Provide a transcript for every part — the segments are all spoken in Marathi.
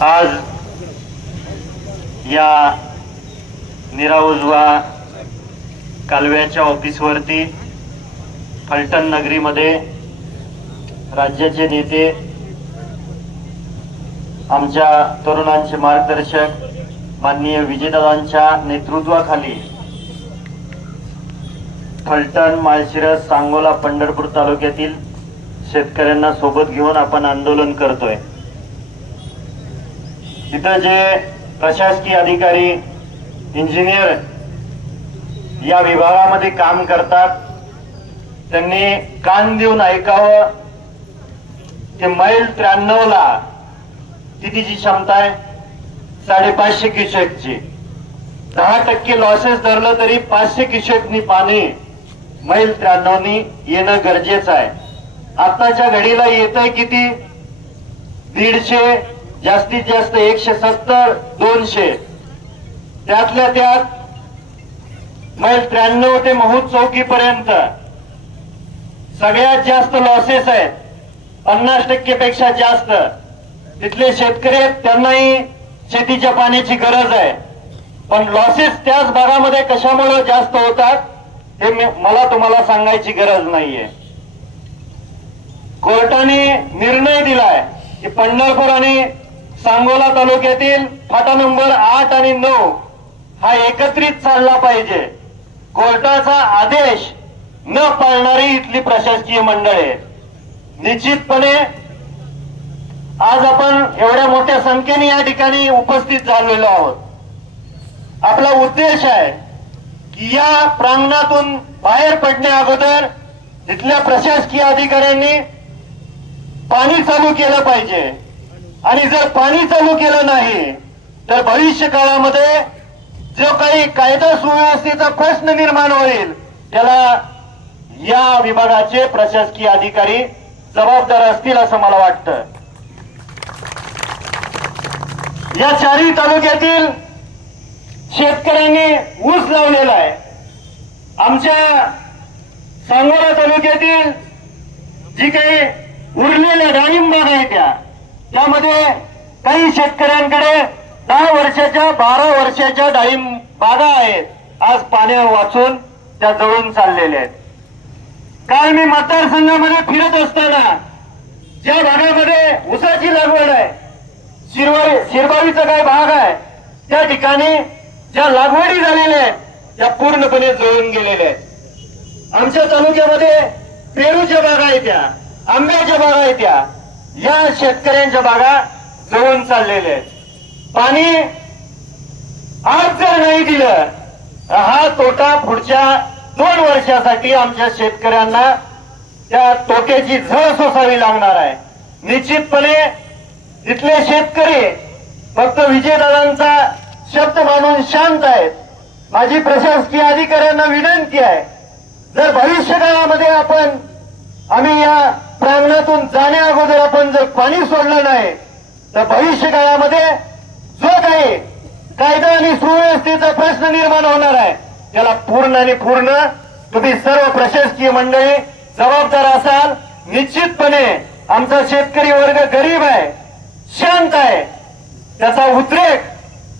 आज या निरा उजवा कालव्याच्या ऑफिसवरती फलटण नगरीमध्ये राज्याचे नेते आमच्या तरुणांचे मार्गदर्शक माननीय विजयदादांच्या नेतृत्वाखाली फलटण माळशिरस सांगोला पंढरपूर तालुक्यातील शेतकऱ्यांना सोबत घेऊन आपण आंदोलन करतोय. तिथं जे प्रशासकीय अधिकारी इंजिनियर या विभागामध्ये काम करतात त्यांनी कान देऊन ऐकावं ते मैल त्र्याण्णव ला कितीची क्षमता आहे? साडेपाचशे क्युसेकची. दहा टक्के लॉसेस धरलं तरी पाचशे क्युसेकनी पाणी मैल त्र्याण्णवनी येणं गरजेचं आहे. आताच्या घडीला येत आहे किती? दीडशे जास्तीत जास्त एकशे सत्तर दोनशे. त्यातल्या त्यात मैल त्र्याण्णव ते महूद चौकीपर्यंत. सगळ्यात जास्त लॉसेस आहेत. पन्नास टक्के पेक्षा जास्त. तिथले शेतकरी आहेत त्यांनाही शेतीच्या पाण्याची गरज आहे. पण लॉसेस त्याच भागामध्ये कशामुळे जास्त होतात? हे मला तुम्हाला सांगायची गरज नाहीये. कोर्टाने निर्णय दिलाय की पंढरपूर आणि सांगोला तालुक्यातील फाटा नंबर आठ आणि नऊ हा एकत्रित चालला पाहिजे. कोर्टाचा आदेश न पाळणारी इथली प्रशासकीय मंडळ. आहे निश्चितपणे आज आपण एवढ्या मोठ्या संख्येने या ठिकाणी उपस्थित झालेलो आहोत. आपला उद्देश आहे की या प्रांगणातून बाहेर पडण्या अगोदर तिथल्या प्रशासकीय अधिकाऱ्यांनी पाणी चालू केलं पाहिजे. आणि जर पाणी चालू केलं नाही तर भविष्य काळामध्ये जो काही कायदा सुव्यवस्थेचा प्रश्न निर्माण होईल त्याला या विभागाचे प्रशासकीय अधिकारी जबाबदार असतील असं मला वाटतं. या चारही तालुक्यातील शेतकऱ्यांनी ऊस लावलेला आहे. आमच्या सांगोला तालुक्यातील जी काही उरलेल्या डाळिंब बाग आहेत त्या त्यामध्ये काही शेतकऱ्यांकडे दहा वर्षाच्या बारा वर्षाच्या डाळिंब बागा आहेत. आज पाण्या वाचून त्या जळून चाललेल्या आहेत. काल मी मतदारसंघामध्ये फिरत असताना ज्या भागामध्ये ऊसाची लागवड आहे शिरवाई शिरबावीचा काय भाग आहे त्या ठिकाणी ज्या लागवडी झालेल्या आहेत त्या पूर्णपणे जळून गेलेल्या आहेत. आमच्या तालुक्यामध्ये पेरूच्या बागा आहेत आंब्याच्या बागा येत्या या शेतकऱ्यांच्या बागा जळून चाललेल्या आहेत. पाणी आज जर नाही दिलं तर हा तोटा पुढच्या दोन वर्षासाठी आमच्या शेतकऱ्यांना त्या तोट्याची झळ सोसावी लागणार आहे. निश्चितपणे इथले शेतकरी फक्त विजयदादांचा शब्द मानून शांत आहेत. माझी प्रशासकीय अधिकाऱ्यांना विनंती आहे. जर भविष्य काळामध्ये आपण आम्ही या प्रांगणातून जाण्या अगोदर आपण जर पाणी सोडलं नाही तर भविष्य काळामध्ये जो काही कायदा आणि सुव्यवस्थेचा प्रश्न निर्माण होणार आहे त्याला पूर्ण आणि पूर्ण तुम्ही सर्व प्रशासकीय मंडळी जबाबदार असाल. निश्चितपणे आमचा शेतकरी वर्ग गरीब आहे शांत आहे. त्याचा उद्रेक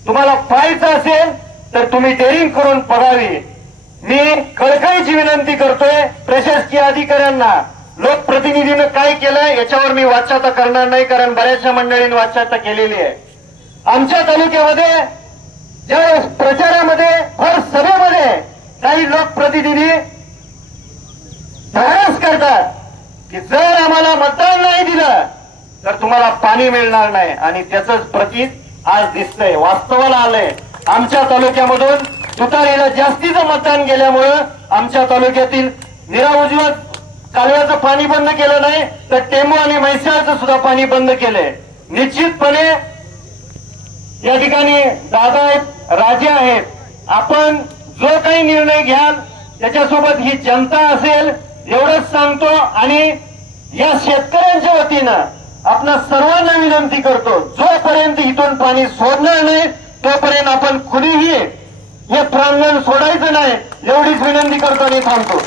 तुम्हाला पाहायचं असेल तर तुम्ही डेअरिंग करून बघावी. मी कळकळीची विनंती करतोय प्रशासकीय अधिकाऱ्यांना. लोकप्रतिनिधीनं काय केलं याच्यावर मी वाच्यता करणार नाही कारण बऱ्याचशा मंडळींनी वाच्यता केलेली आहे. आमच्या तालुक्यामध्ये ज्या प्रचारामध्ये हर सभेमध्ये काही लोकप्रतिनिधी धाडस करतात की जर आम्हाला मतदान नाही दिलं तर तुम्हाला पाणी मिळणार नाही. आणि त्याच प्रतीक आज दिसतंय. वास्तवाला आलंय. आमच्या तालुक्यामधून तुतारीला जास्तीचं मतदान गेल्यामुळं आमच्या तालुक्यातील निरा उजव्या कालव्याचं पाणी बंद केलं नाही तर टेंबू आणि म्हैसाळचं सुद्धा पाणी बंद केलंय. निश्चितपणे या ठिकाणी दादा आहेत राजे आहेत. आपण जो काही निर्णय घ्याल त्याच्यासोबत ही जनता असेल एवढंच सांगतो आणि या शेतकऱ्यांच्या वतीनं आपणा सर्वांना विनंती करतो जो जोपर्यंत इथून पाणी सोडणार नाही तोपर्यंत आपण कुणीही हे प्रांगण सोडायचं नाही एवढीच विनंती करतो आणि थांबतो.